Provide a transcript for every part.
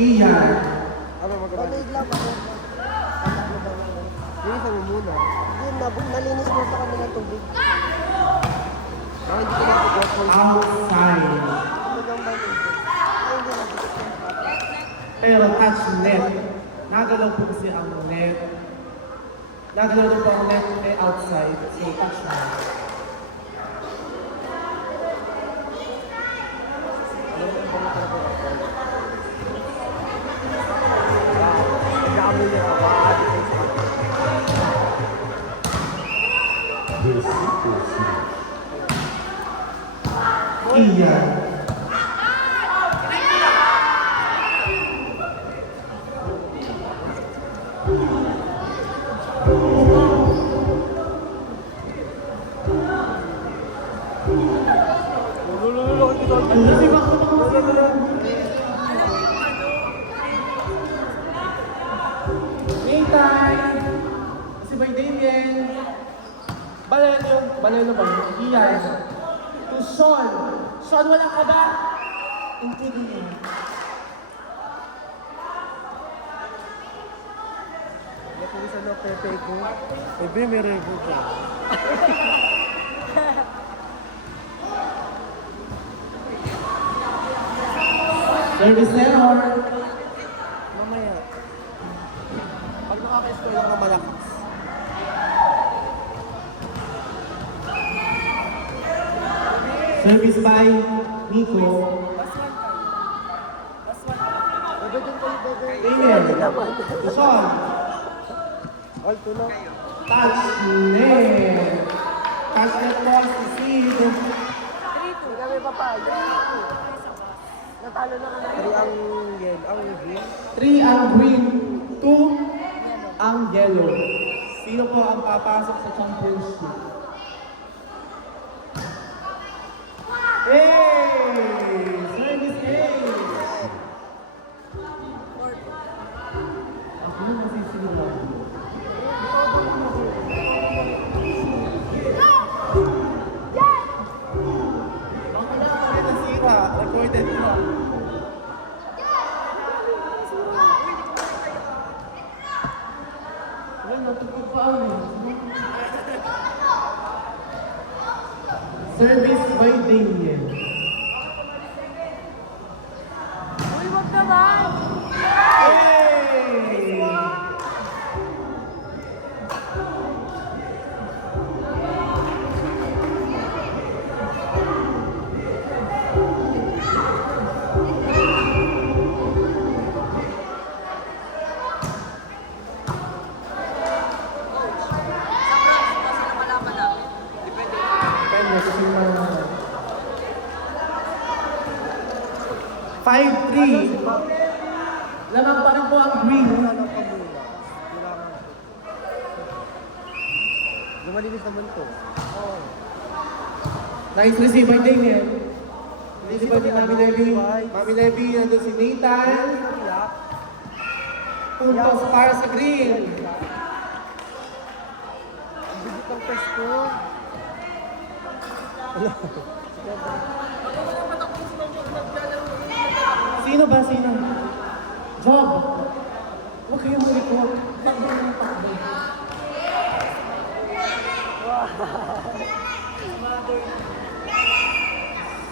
Iyan. Ano magawa? Banig lang ako. Linisan mo muna. Hindi, nalinis mo sa kanila tubig. Hindi ko nag-work Outside. Talagang banig. Ay, hindi na. Pero touch net. Nagalaw po kasi ang net. Nagalaw po ang net ay outside. So touch net. Nag-aamoy niya ako. Iyan. Ang lasing ako ng Maytime! Si Bay Damien. Baleno ba? Iyan. To Sean. Sean, walang ka ba? Including him. Napulisan ng pepe ko. Pepe, may rebo ka. Service error. Mamaya. Pag nakaka-score lang ng malakas. Service by Nico. Bebe din kayo, bebe. Damien. To Sean. All to na. Touch net. Touch net po si Sid. Kami papaya. Natalo na ka na. Pero ang yan, ang green. 3 ang green, 2 ang yellow. Sino po ang papasok sa championship? Hey! Service ace! Ako yung masisigaw. Ako na pa rin nasira. Recorded na. Wala, natupag pa ako eh. Service by Damien. Uy, wag naman! Hey! Depende kasi parang 5-3. Lamang pa rin po ang green. Wala nang pamula. Kailangan. Lumalinis naman to. Oo. Nice receive by Damien. Receive by Mami Levy. Mami Levy, nandun si Nathan. Puntos para sa green. Bigit ang test ko. Sino ba? Sino? Job. Huwag kayong mag-report. Takbo ng takbo.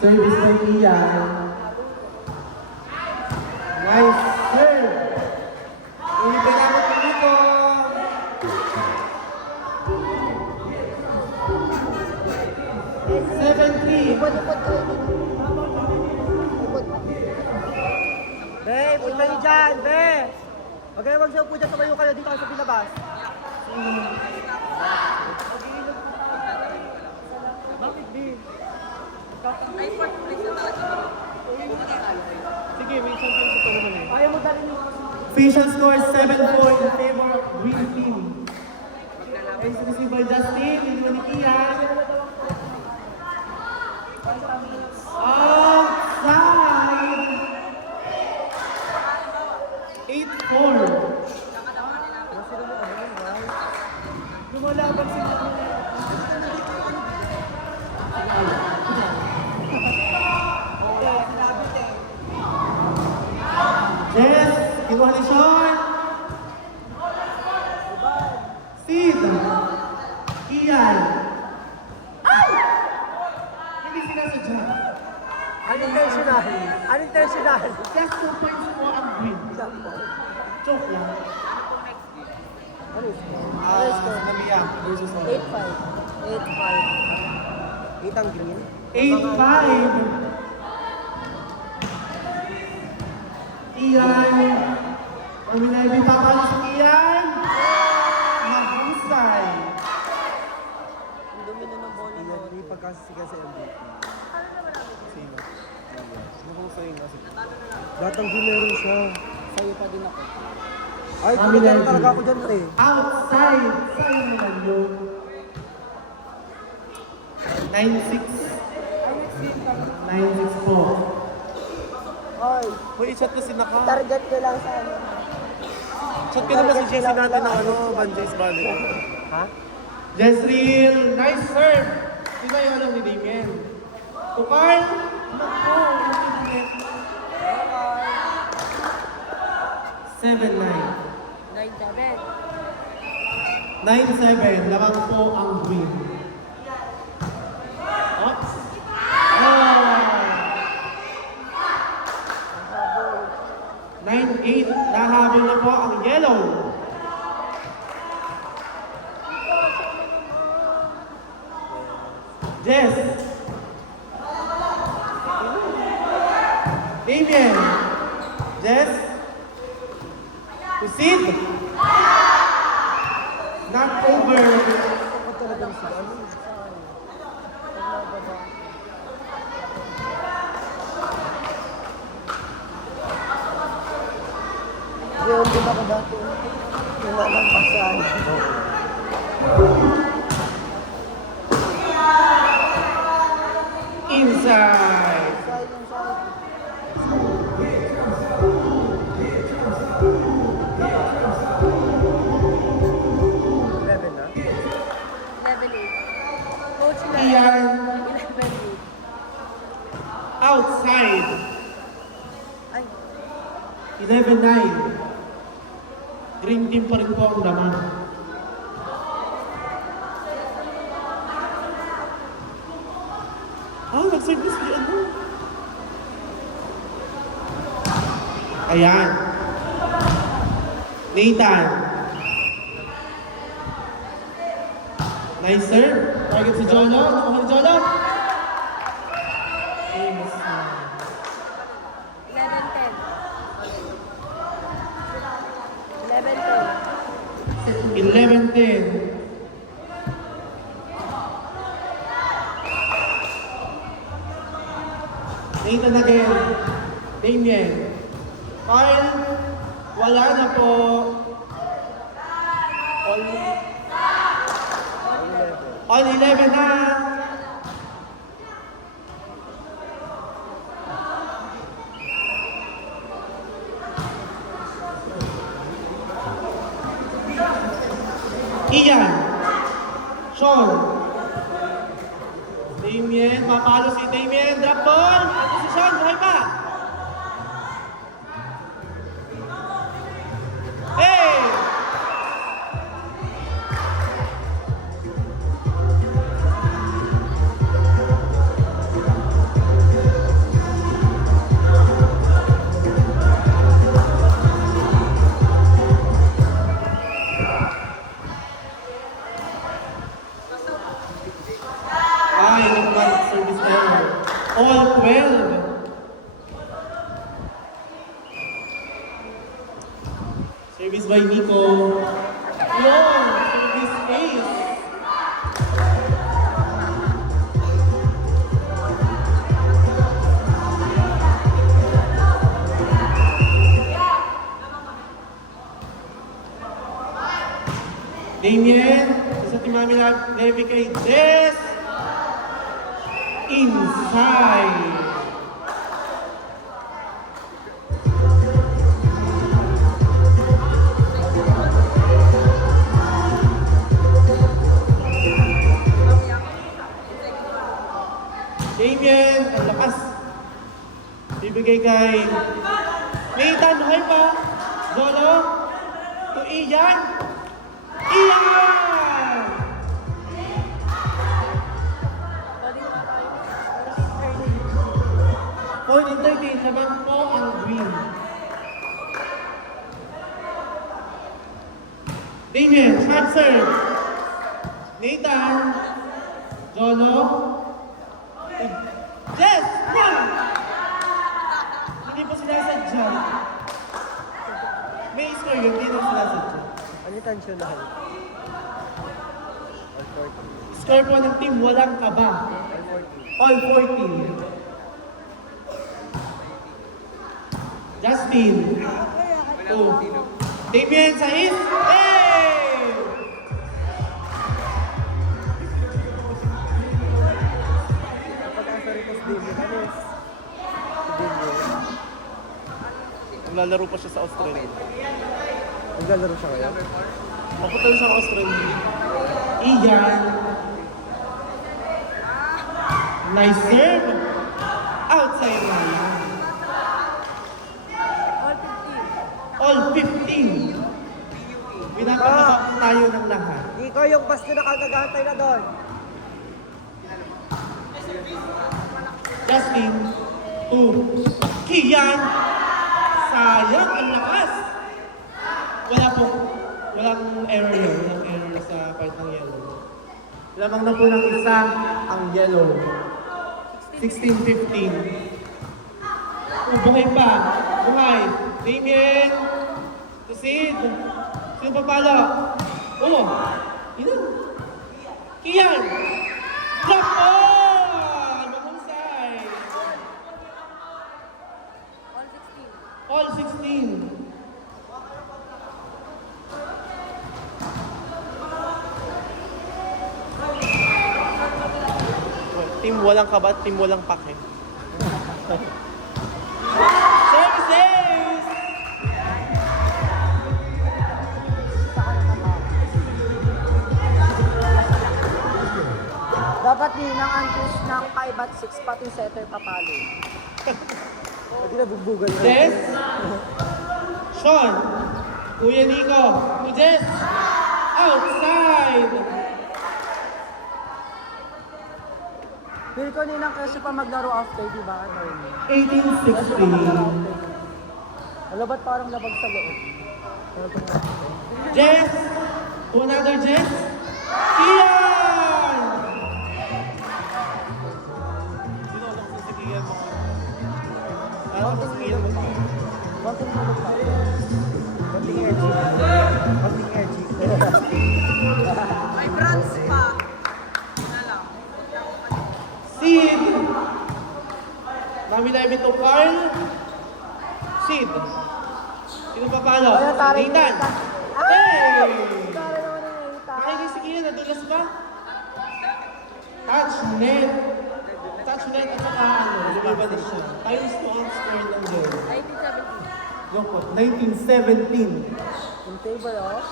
Service by Ian. Nice serve. Inipinamot ko dito. Upod kayo dito. Upod. Be, upo kayo dyan, be! Huwag kayo magsiupo dyan, tumayo kayo dito sa pinabas. Bakit, be? Sige, may championship pa naman eh. Ayaw mo dali nyo. Official score 7-4 in favor of green team. Ace received by Justin. Iniwan ni Ian. Outside! 8-4. Lumalaban sila. Jess Kinuha ni Sean. Sid. Ian. Ay! Hindi sinasadya. Unintentional. Unintentional. Just 2 points po ang win. Joke lang. Ano yun? Namiya versus Olo. 8-5. 8-5. 8 ang green. 8-5. Ian. Pamilay, papalo sa Ian. Mahusay. Ang dumi na ng bola mo. Hindi pagkasasikan sa MVP. Sino? Mahusay nga si. Lahat ng green meron siya. Sa'yo pa din ako. Ay, kumitan talaga ako dyan eh. Outside. Sa'yo naman yun. 9-6. 9-6 po. Oy, Uy, chat na si Naka. target ko lang sa ano. Chat ka naman si JC natin ng ano, Banjays Valley. Ha? Jezreel, nice serve. Di ba yung alam ni Damien? Tukay. Naku, yung net. 7-9. 9-7. 9-7. Lamang po ang win. Oops. Oh. 9-8. Nahabol na po ang yellow. Jess. Damien. Jess. Sid. Knock over. Ako talagang si ano. Yun, di ba ko dati? Nalalampasan. Inside. Sayang sa Eleven na. 11-8. Coach na. Ian. 11-8. Outside. Ay, 11-9. Green team pa rin po ang laman. Nag-service di ano. Ayan. Nathan. Nice serve. Target si Jolo. Nakuha ni Jolo. Ames na. 11-10. 11-10. Nathan again. Damien. Kyle. Wala na po. All 11 na. Ian. Sean. Damien. Mapalo si Damien. Drop ball. Ito si Sean. Buhay pa. Hey! Ay, naman service error. All 12. Service by Nico. Yun! Service ace. Damien, isa timami na Levi kay Jess. Inside. Damien, ang lakas. Bibigay kay Nathan, buhay pa. Jolo to Ian. Ian! Point in 13 naman po ang green. Damien, shot serve. Nathan. Jolo. Yes! One! Hindi po sinasadya. May score yun, hindi na sinasadya. Ano yung tensional? Score po ng team, walang kaba. All 14. Justin. 2. Damien sa east. Hey! Kapag ang sorry ko si Damien, alis. Si Damien. Naglalaro pa siya sa Australia. Naglalaro siya ngayon? Papunta siya sa Australia. Ian. Nice serve. Outside line. All 15. Pinapakabak tayo ng lahat. Ikaw yung basta nakagagantay na doon. Justin. 2. Kian. Sayang, ang lakas. Walang error yun. Walang error sa part ng yellow. Lamang na po ng isa ang yellow. 16-15. Buhay pa. Buhay. Damien. To Sid. Sino papala? Oh. Ina. Kian. Drop ball. Mahusay. All 16. Team walang kabat, team walang pake. Services! Dapat din ang antis ng 5 at 6 pati setter papalo. Hindi na bugbugan na. Jess? Sean? Kuya Nico? To Jess? Outside! Feel ko ninang kasi pa maglaro after, di ba? 18-16. Wala ba't parang labag sa loob? Jess? To another Jess? Kian! Sino lang sa Kian mo? Ano sa Kian mo? Konting tulog pa. Konting energy. Konting energy. May brands pa. Sid! Dami to Carl. Sid. Sino pa pala? Kaya tarik Nathan. Nathan. Hey! Para naman yung Nathan. Nakinig si Kian, nadulas ba? Touch net. Touch net at saka lumabanis siya. Times 2 ang score ng goal. 1917. Go po, 1917. In favor of?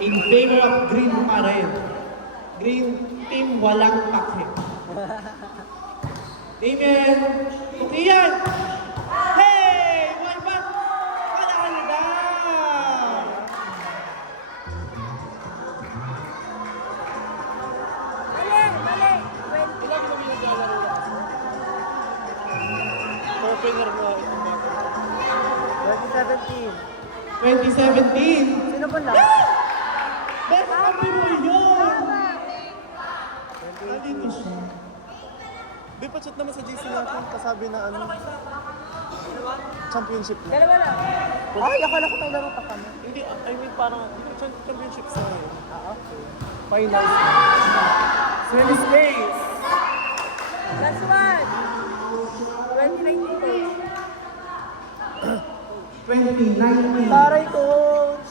In favor of green pa rin. Green team walang pake. Damien, Tukian! Hey! One back! Panalo na! Mali! Ilan kami naglalaro na kasi? Opener mo itong bata. 2017. 2017! Sino ba lang? Best kami mo yun! Nandito siya. Di pa chat naman sa GC natin, kasabi na ano, championship na. Dalawa lang. Ay, akala ko may laro pa kami. Hindi, I mean parang, hindi championship sa Okay. finals. Service days! Last one. 2019. 2019. Taray coach!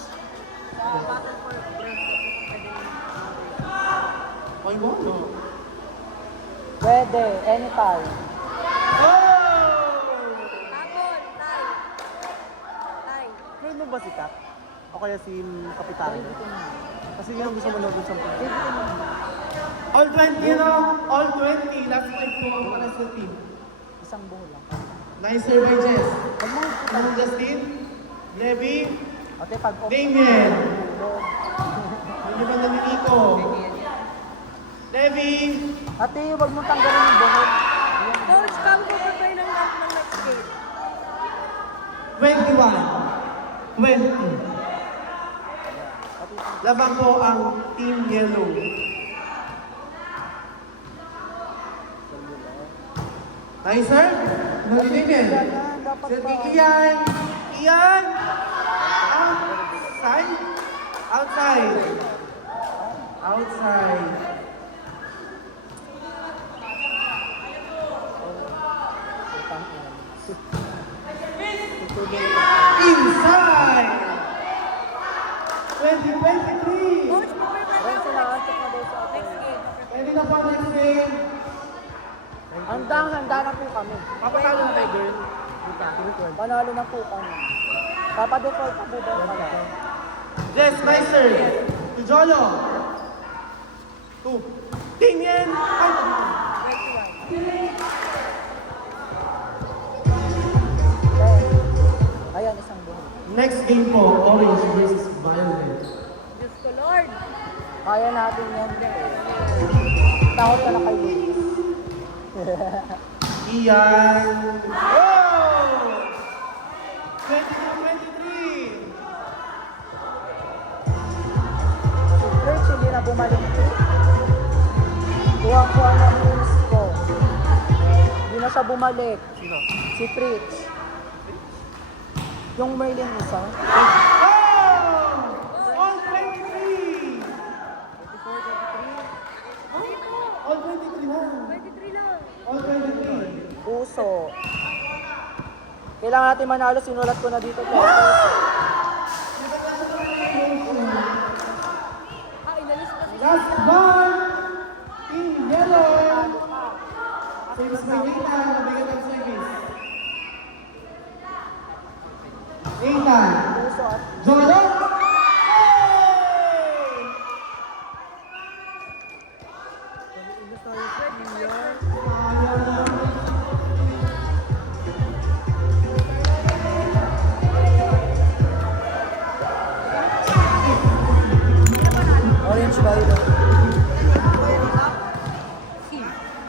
Ay mo, no? Pwede, anytime. Oh! Tapon. Tay. Friend mo ba si Kat? O kaya si Kapitan? Kasi yun ang gusto mo nung sa All 20 na, all 20. Last 5 po ang para sa team. Isang buho lang. Nice serve by Jess. Ano Justin? Levy? Ate, pag Damien. Hindi ba nalilito? Levi. Ate, huwag mong tanggalin yung buhok. Coach, come po prepare ng next game. 21. 20. Laban po ang Team Yellow. Ay, sir. Nalilingin. Sir Ian. Ian. Outside. Outside. Outside. Inside. 2023. Coach, prepare na Ren, tayo sila, next antok na daw sa game. atin. Next game. Ready na po ang next game. Handa na po kami. Papatalo na tayo, girl. Panalo na po kami. Papadefault pa po ba kami? Jess, nicer. To Jolo. To Damien. Ay, Ayan, isang buhok. next game po, Orange versus Violet. Diyos ko, Lord. Kaya natin yan. Takot ka na kay Luis. Ian. Oh! 22-23. Si Fritz hindi na bumalik. Kuha-kuha na moves ko. Hindi na siya bumalik. Sino? Si Fritz. Yung Merlin isa. Oh! All 23. All 23 na. 23 lang. All 23. Puso. Kailangan natin manalo. Sinulat ko na dito. Puso. Inalis pa si Last one. Team Yellow. Service na Nathan. Mabigat ang service. Nathan. Puso at Jolo.